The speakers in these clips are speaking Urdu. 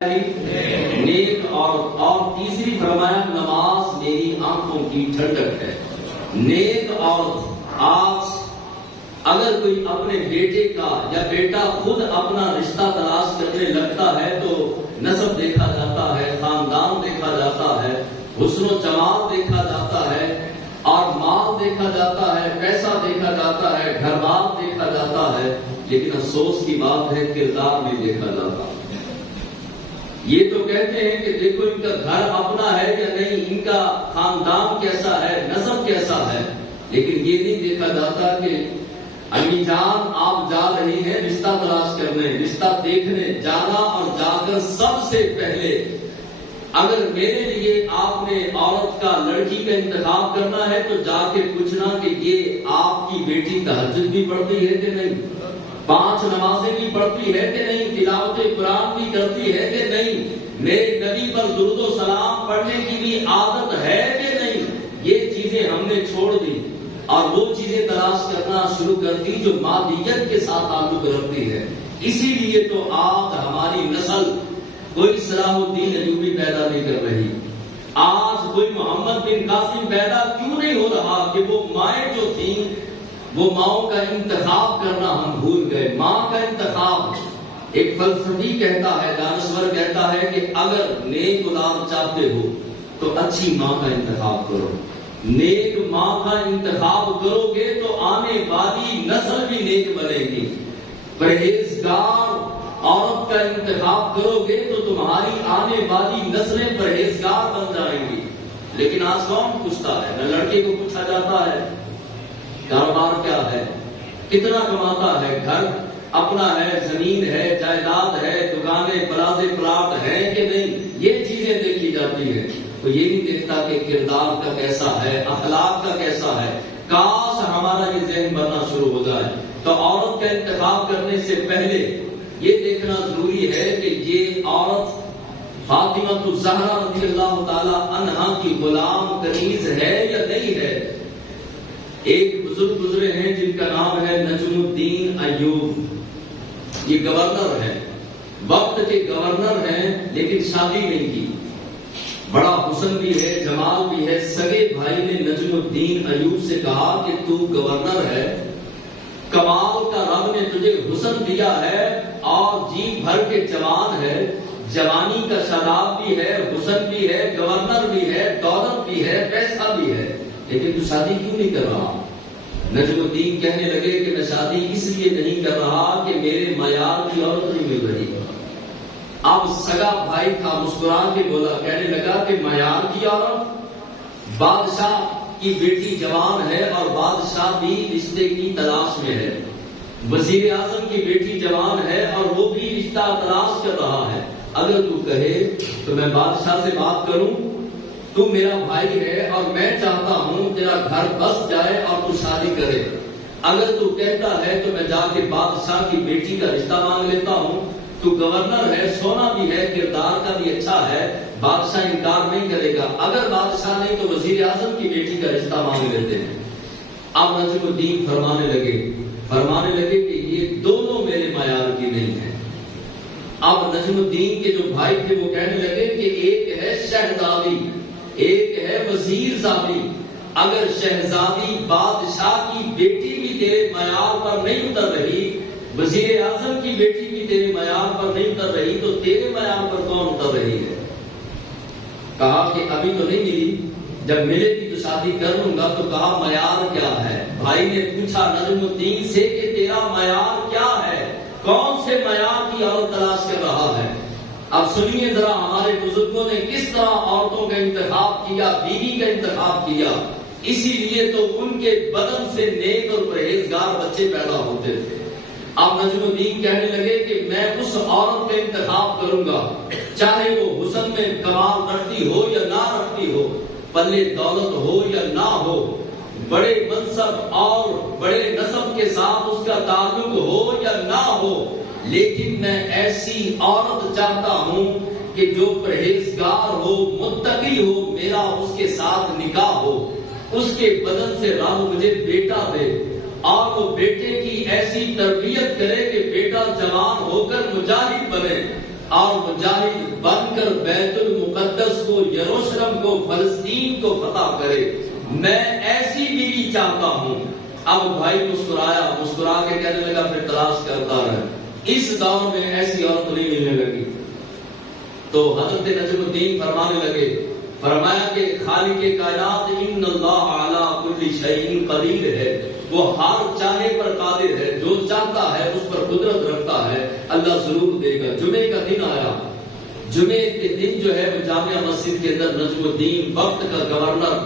نیک اور تیسری فرمایا نماز میری آنکھوں کی ٹھنڈک ہے۔ نیک عورت آج اگر کوئی اپنے بیٹے کا یا بیٹا خود اپنا رشتہ تلاش کرنے لگتا ہے تو نسب دیکھا جاتا ہے، خاندان دیکھا جاتا ہے، حسن و جمال دیکھا جاتا ہے اور مال دیکھا جاتا ہے، پیسہ دیکھا جاتا ہے، گھر بار دیکھا جاتا ہے، لیکن افسوس کی بات ہے کردار نہیں دیکھا جاتا۔ یہ تو کہتے ہیں کہ دیکھو ان کا گھر اپنا ہے یا نہیں، ان کا خاندان کیسا ہے، نسب کیسا ہے، لیکن یہ نہیں دیکھا جاتا کہ امی جان آپ جا رہی ہیں رشتہ تلاش کرنے، رشتہ دیکھنے جانا، اور جا کر سب سے پہلے اگر میرے لیے آپ نے عورت کا لڑکی کا انتخاب کرنا ہے تو جا کے پوچھنا کہ یہ آپ کی بیٹی تہجد بھی پڑھتی ہے کہ نہیں، 5 نمازیں بھی پڑھتی ہے کہ نہیں، تلاوت قرآن بھی کرتی ہے کہ نہیں، میرے نبی پر درود و سلام پڑھنے کی بھی عادت ہے کہ نہیں۔ یہ چیزیں ہم نے چھوڑ دی اور وہ چیزیں تلاش کرنا شروع کر دی جو مادیت کے ساتھ تعلق رکھتی ہے۔ اسی لیے تو آج ہماری نسل کوئی صلاح الدین ایوبی پیدا نہیں کر رہی، آج کوئی محمد بن قاسم پیدا کیوں نہیں ہو رہا کہ وہ مائیں جو تھیں وہ ماؤں کا انتخاب کرنا ہم بھول گئے۔ ماں کا انتخاب ایک فلسفی کہتا ہے، دانشور کہتا ہے کہ اگر نیک اولاد چاہتے ہو تو اچھی ماں کا انتخاب کرو، نیک ماں کا انتخاب کرو گے تو آنے والی نسل بھی نیک بنے گی، پرہیزگار عورت کا انتخاب کرو گے تو تمہاری آنے والی نسلیں پرہیزگار بن جائیں گی۔ لیکن آج کون پوچھتا ہے؟ نہ لڑکے کو پوچھا جاتا ہے کاروبار کیا ہے، کتنا کماتا ہے، گھر اپنا ہے، زمین ہے، جائیداد ہے، دکانیں پلازے پلاٹ ہیں کہ نہیں، یہ چیزیں دیکھی جاتی ہیں۔ تو یہ نہیں دیکھتا کہ کردار کا کیسا ہے، اخلاق کا کیسا ہے۔ کاش ہمارا یہ ذہن بننا شروع ہو جائے۔ تو عورت کا انتخاب کرنے سے پہلے یہ دیکھنا ضروری ہے کہ یہ عورت فاطمہ الزہرا رضی اللہ تعالی عنہا کی غلام کنیز ہے یا نہیں ہے۔ ایک بزرگ گزرے ہیں جن کا نام ہے نجم الدین ایوب، یہ گورنر ہے، وقت کے گورنر ہیں، لیکن شادی نہیں کی، بڑا حسن بھی ہے، جمال بھی ہے۔ سگے بھائی نے نجم الدین ایوب سے کہا کہ تو گورنر ہے، کمال کا رب نے تجھے حسن دیا ہے اور جی بھر کے جوان ہے، جوانی کا شاداب بھی ہے، حسن بھی ہے، گورنر بھی ہے، دولت بھی ہے، پیسہ بھی ہے، لیکن تو شادی کیوں نہیں کر رہا؟ نجم الدین کہنے لگے کہ میں شادی اس لیے نہیں کر رہا کہ میرے معیار کی عورت نہیں مل رہی۔ اب سگا بھائی تھا، مسکرا کے بولا، کہنے لگا کہ معیار کی عورت، بادشاہ کی بیٹی جوان ہے اور بادشاہ بھی رشتے کی تلاش میں ہے، وزیر اعظم کی بیٹی جوان ہے اور وہ بھی رشتہ تلاش کر رہا ہے، اگر تو کہے تو میں بادشاہ سے بات کروں، تو میرا بھائی ہے اور میں چاہتا ہوں تیرا گھر بس جائے اور تو شادی کرے، اگر تو کہتا ہے تو میں جا کے بادشاہ کی بیٹی کا رشتہ مانگ لیتا ہوں، تو گورنر ہے، سونا بھی ہے، کردار کا بھی اچھا ہے، بادشاہ انکار نہیں کرے گا، اگر بادشاہ نہیں تو وزیر اعظم کی بیٹی کا رشتہ مانگ لیتے ہیں۔ اب نجم الدین فرمانے لگے کہ یہ دونوں میرے معیار کی نہیں ہے۔ اب نجم الدین کے جو بھائی تھے وہ کہنے لگے کہ ایک ہے شہزادی، ایک ہے وزیر زادی، اگر شہزادی بادشاہ کی بیٹی بھی تیرے معیار پر نہیں اتر رہی، وزیر اعظم کی بیٹی بھی تیرے معیار پر نہیں اتر رہی، تو تیرے معیار پر کون اتر رہی ہے؟ کہا کہ ابھی تو نہیں ملی، جب ملے گی تو شادی کر لوں گا۔ تو کہا معیار کیا ہے؟ بھائی نے پوچھا نجم الدین سے کہ تیرا معیار کیا ہے، کون سے معیار کی عورت تلاش کر رہا ہے؟ اب سنیے ذرا ہمارے بزرگوں نے کس طرح عورتوں کا انتخاب کیا، بیوی کا انتخاب کیا، اسی لیے تو ان کے بدن سے نیک اور پرہیزگار بچے پیدا ہوتے تھے۔ اب نجم الدین کہنے لگے کہ میں اس عورت کا انتخاب کروں گا چاہے وہ حسن میں کمال رکھتی ہو یا نہ رکھتی ہو، پلے دولت ہو یا نہ ہو، بڑے منصب اور بڑے نسب کے ساتھ اس کا تعلق ہو یا نہ ہو، لیکن میں ایسی عورت چاہتا ہوں کہ جو پرہیزگار ہو، متقی ہو، میرا اس کے ساتھ نکاح ہو، اس کے بدن سے رب مجھے بیٹا دے اور وہ بیٹے کی ایسی تربیت کرے کہ بیٹا جوان ہو کر مجاہد بنے اور مجاہد کو، یروشلم کو، فلسطین کو فتح کرے، میں ایسی بیوی چاہتا ہوں۔ اب بھائی مسکرا کے کہنے لگا پھر تلاش کرتا رہے، اس دور میں ایسی عورت نہیں ملنے لگی۔ تو حضرت نجم الدین فرمانے لگے، فرمایا کہ خالق کائنات ان اللہ علی کل شیء قدیر ہے، وہ ہر چاہے پر قادر ہے، جو چاہتا ہے اس پر قدرت رکھتا ہے، اللہ ضرور دے گا۔ جمعے کا دن آیا، جمعے کے دن جو ہے وہ جامعہ مسجد کے اندر نجم الدین وقت کا گورنر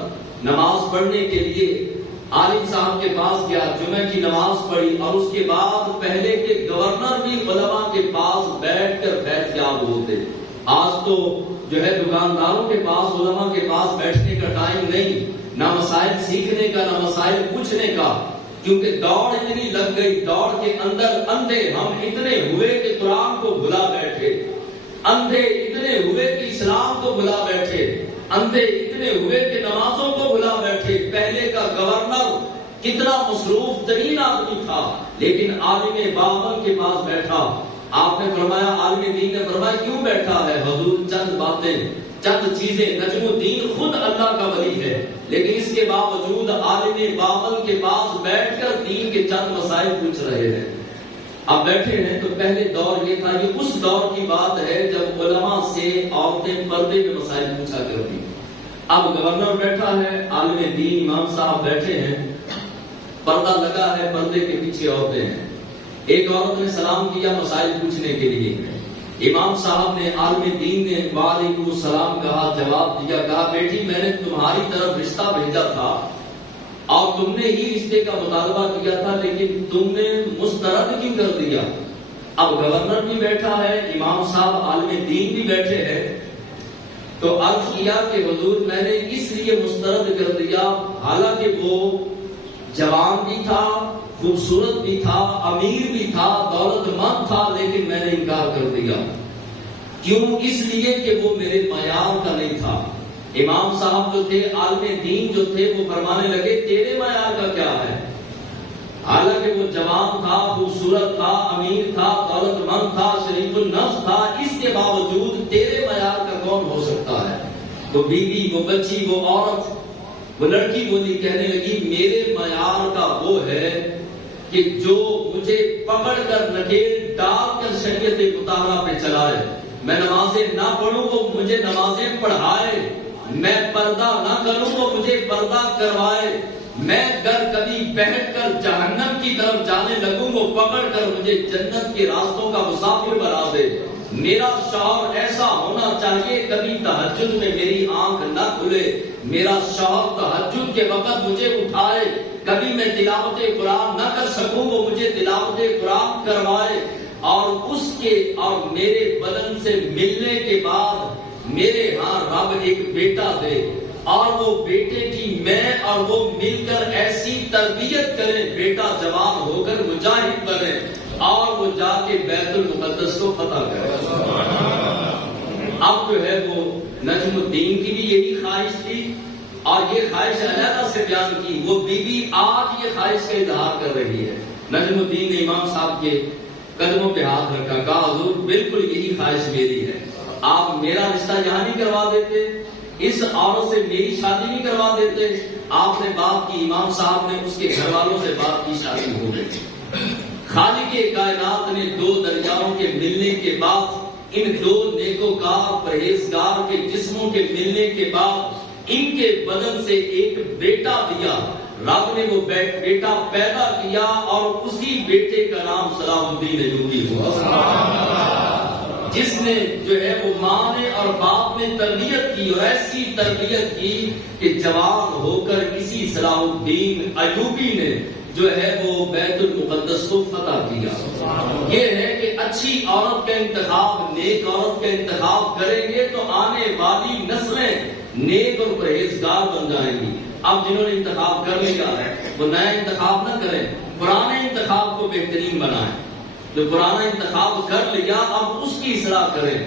نماز پڑھنے کے لیے عالم صاحب کے پاس گیا، جمعہ کی نماز پڑھی، اور اس کے بعد پہلے کے گورنر بھی علماء کے پاس بیٹھ کر فیض یاب ہوتے۔ آج تو جو ہے دکانداروں کے پاس، علماء کے پاس بیٹھنے کا ٹائم نہیں، نہ مسائل سیکھنے کا، نہ مسائل پوچھنے کا، کیونکہ دوڑ اتنی لگ گئی، دوڑ کے اندر اندھے ہم اتنے ہوئے کہ قرآن کو بھلا بیٹھے، اندھے اتنے ہوئے کہ اسلام کو بھلا بیٹھے، اندھے اتنے ہوئے کہ نمازوں کو بھلا بیٹھے۔ پہلے کا گورنر کتنا مصروف ترین آدمی تھا، لیکن عالم بابل کے پاس بیٹھا۔ آپ نے فرمایا، عالم دین نے فرمایا کیوں بیٹھا ہے؟ حضور چند باتیں، چند چیزیں، نجم الدین خود اللہ کا ولی ہے، لیکن اس کے باوجود عالم بابل کے پاس بیٹھ کر دین کے چند مسائل پوچھ رہے ہیں۔ اب بیٹھے ہیں تو پہلے دور یہ تھا، یہ اس دور کی بات ہے جب علماء سے عورتیں پردے میں مسائل پوچھا کرتی۔ اب گورنر بیٹھا ہے، عالم دین امام صاحب بیٹھے ہیں، پردہ لگا ہے، پردے کے پیچھے عورتیں ہیں۔ ایک عورت نے سلام کیا مسائل پوچھنے کے لیے، امام صاحب نے، عالم دین نے وعلیکم السلام کہا، جواب دیا، کہا بیٹی میں نے تمہاری طرف رشتہ بھیجا تھا اور تم نے ہی رشتے کا مطالبہ کیا تھا، لیکن تم نے مسترد کیوں کر دیا؟ اب گورنر بھی بیٹھا ہے، امام صاحب عالم دین بھی بیٹھے ہیں، تو عرض کیا کہ حضور میں نے اس لیے مسترد کر دیا، حالانکہ وہ جوان بھی تھا، خوبصورت بھی تھا، امیر بھی تھا، دولت مند تھا، لیکن میں نے انکار کر دیا۔ کیوں؟ اس لیے کہ وہ میرے معیار کا نہیں تھا۔ امام صاحب جو تھے، عالم دین جو تھے، وہ فرمانے لگے تیرے معیار کا کیا ہے؟ حالانکہ وہ جوان تھا، خوبصورت تھا، امیر تھا، دولت مند تھا، شریف النفس تھا، اس کے باوجود تیرے معیار کا کون ہو سکتا ہے؟ وہ بیوی، وہ بچی، وہ عورت، وہ لڑکی بولی، کہنے لگی میرے معیار کا وہ ہے کہ جو مجھے پکڑ کر نکیل ڈال کر شریعت مطالعہ پہ چلائے، میں نمازیں نہ پڑھوں وہ مجھے نمازیں پڑھائے، میں پردہ نہ کروں وہ مجھے پردہ کروائے، میں اگر کبھی بیٹھ کر جہنم کی طرف جانے لگوں وہ پکڑ کر مجھے جنت کے راستوں کا مسافر بنا دے۔ میرا شوہر ایسا ہونا چاہیے کبھی تہجد میں میری آنکھ نہ کھلے، میرا شوہر تہجد کے وقت مجھے اٹھائے، کبھی میں تلاوت قرآن نہ کر سکوں وہ مجھے تلاوت قرآن کروائے، اور اس کے اور میرے بدن سے ملنے کے بعد میرے ہاں رب ایک بیٹا دے، اور وہ بیٹے کی میں اور وہ مل کر ایسی تربیت کرے، بیٹا جوان ہو کر مجاہد بنے اور وہ جا کے بیت المقدس کو فتح کرے۔ اب جو ہے وہ نجم الدین کی بھی یہی خواہش تھی، اور یہ خواہش علیحدہ سے بیان کی، وہ بیوی آج یہ خواہش کا اظہار کر رہی ہے۔ نجم الدین نے امام صاحب کے قدموں پہ ہاتھ رکھا، کہا حضور بالکل یہی خواہش میری ہے، آپ میرا رشتہ یہاں نہیں کروا دیتے، اس عورت سے میری شادی نہیں کروا دیتے؟ آپ نے بات کی، امام صاحب نے اس کے گھر والوں سے بات کی، شادی ہو گئی۔ خالق کائنات نے دو دریاؤں کے ملنے کے بعد، ان دو نیکوکار پرہیزگار کے جسموں کے ملنے کے بعد ان کے بدن سے ایک بیٹا دیا، رب نے وہ بیٹا پیدا کیا، اور اسی بیٹے کا نام صلاح الدین ایوبی ہوا، جس نے جو ہے وہ ماں نے اور باپ نے تربیت کی، اور ایسی تربیت کی کہ جوان ہو کر اسی صلاح الدین ایوبی نے جو ہے وہ بیت المقدس کو فتح کیا۔ یہ ہے کہ اچھی عورت کا انتخاب، نیک عورت کا انتخاب کریں گے تو آنے والی نسلیں نیک اور پرہیزگار بن جائیں گی۔ اب جنہوں نے انتخاب کر لیا ہے وہ نیا انتخاب نہ کریں، پرانے انتخاب کو بہترین بنائیں۔ جو پرانا انتخاب کر لیا اب اس کی اصلاح کریں،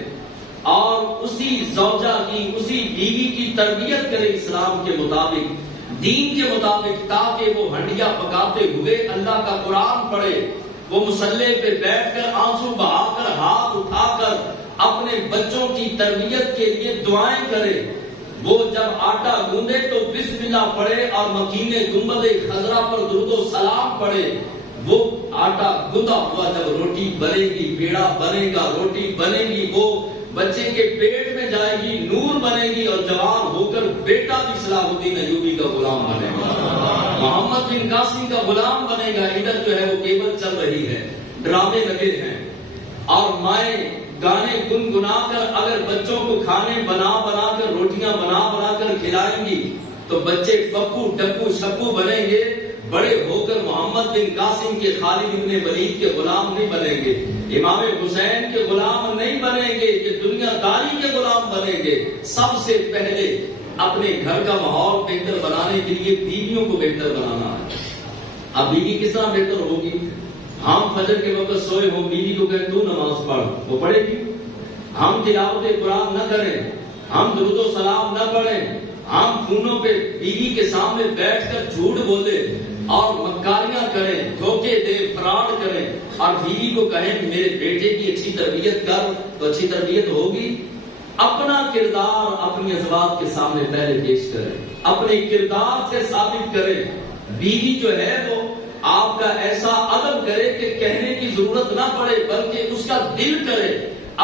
اور اسی زوجہ کی، اسی بیوی کی تربیت کریں اسلام کے مطابق، دین کے مطابق، تاکہ وہ ہنڈیا پکاتے ہوئے اللہ کا قرآن پڑھے، وہ مصلی پہ بیٹھ کر آنسو بہا کر ہاتھ اٹھا کر اپنے بچوں کی تربیت کے لیے دعائیں کرے. وہ جب آٹا گوندے تو بسم اللہ پڑھے اور مکین گنبد خضرا پر درود و سلام پڑھے. وہ آٹا گندا ہوا جب روٹی بنے گی، پیڑا بنے گا، روٹی بنے گی، وہ بچے کے پیٹ میں جائے گی، نور بنے گی، اور جوان ہو کر بیٹا بھی صلاح الدین ایوبی کا غلام بنے گا، محمد بن قاسم کا غلام بنے گا. ادھر جو ہے وہ کیبل چل رہی ہے، ڈرامے لگے ہیں، اور مائیں گانے گنگنا کر اگر بچوں کو کھانے بنا بنا کر، روٹیاں بنا بنا کر کھلائیں گی تو بچے پپو ڈپو شپو بنیں گے. بڑے ہو کر محمد بن قاسم کے، خالد بن ولید کے غلام نہیں بنیں گے، امام حسین کے غلام نہیں بنیں گے، یہ دنیا داری کے غلام بنیں گے. سب سے پہلے اپنے گھر کا ماحول بہتر بنانے کے لیے بیویوں کو بہتر بنانا ہے. اب بیوی کس طرح بہتر ہوگی؟ ہم فجر کے وقت سوئے ہوں، بیوی کو کہیں تو نماز پڑھ، وہ پڑھے گی. ہم تلاوت قرآن نہ کریں، ہم درود و سلام نہ پڑھیں، ہم فونوں پہ بیوی کے سامنے بیٹھ کر جھوٹ بولے اور مکاریاں کریں، دھوکے دے، فراڈ کریں، اور بیوی کو کہیں میرے بیٹے کی اچھی تربیت کر، تو اچھی تربیت ہوگی. اپنا کردار اپنی ازواج کے سامنے پہلے پیش کریں، اپنے کردار سے ثابت کریں. بیوی جو ہے وہ آپ کا ایسا ادب کرے کہ کہنے کی ضرورت نہ پڑے، بلکہ اس کا دل کرے.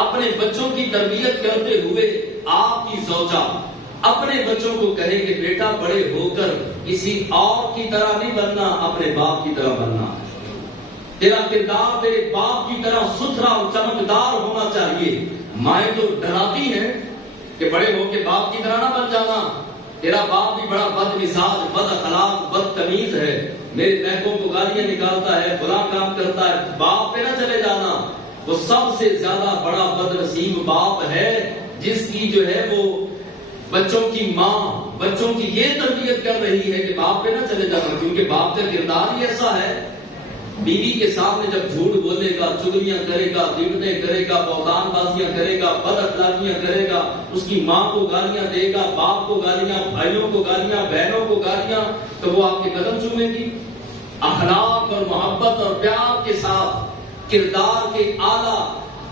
اپنے بچوں کی تربیت کرتے ہوئے آپ کی زوجہ اپنے بچوں کو کہے کہ بیٹا بڑے ہو کر کسی اور کی طرح نہیں بننا، اپنے باپ کی طرح بننا. تیرا کردار تیرے باپ کی طرح ستھرا اور چمکدار ہونا چاہیے. مائیں تو ڈراتی ہیں کہ بڑے ہو کے باپ کی طرح نہ بن جانا، تیرا باپ بھی بڑا بد مزاج، بد اخلاق، بد تمیز ہے، میرے بہنوں کو گالیاں نکالتا ہے، فلاں کام کرتا ہے. باپ پہ نہ چلے جانا. وہ سب سے زیادہ بڑا بد نصیب باپ ہے جس کی جو ہے وہ بچوں کی ماں بچوں کی یہ تربیت کر رہی ہے کہ باپ پہ نہ چلے جانا، کیونکہ باپ کا کردار ہی ایسا ہے. بیوی کے سامنے جب جھوٹ بولے گا، چگلیاں کرے گا، دیوتیں کرے گا، بہتان بازیاں کرے گا، بد اخلاقیاں کرے گا، اس کی ماں کو گالیاں دے گا، باپ کو گالیاں، بھائیوں کو گالیاں، بہنوں کو گالیاں، تو وہ آپ کے قدم چومیں گی. اخلاق اور محبت اور پیار کے ساتھ، کردار کے اعلیٰ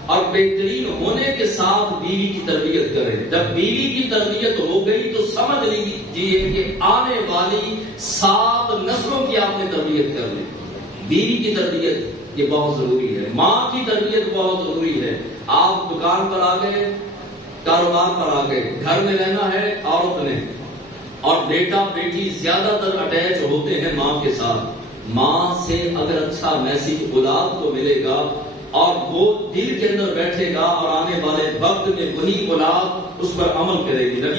اور بہترین ہونے کے ساتھ بیوی کی تربیت کریں. جب بیوی کی تربیت ہو گئی تو سمجھ لیجیے کہ آنے والی 7 نسلوں کی آپ نے تربیت کر لی. بیوی کی تربیت یہ بہت ضروری ہے، ماں کی تربیت بہت ضروری ہے. آپ دکان پر آ گئے، کاروبار پر آ گئے، گھر میں رہنا ہے عورت نے، اور بیٹا بیٹی زیادہ تر اٹیچ ہوتے ہیں ماں کے ساتھ. ماں سے اگر اچھا میسج اولاد کو ملے گا اور وہ دل کے اندر بیٹھے گا، اور آنے والے وقت میں وہی اولاد اس پر عمل کرے گی.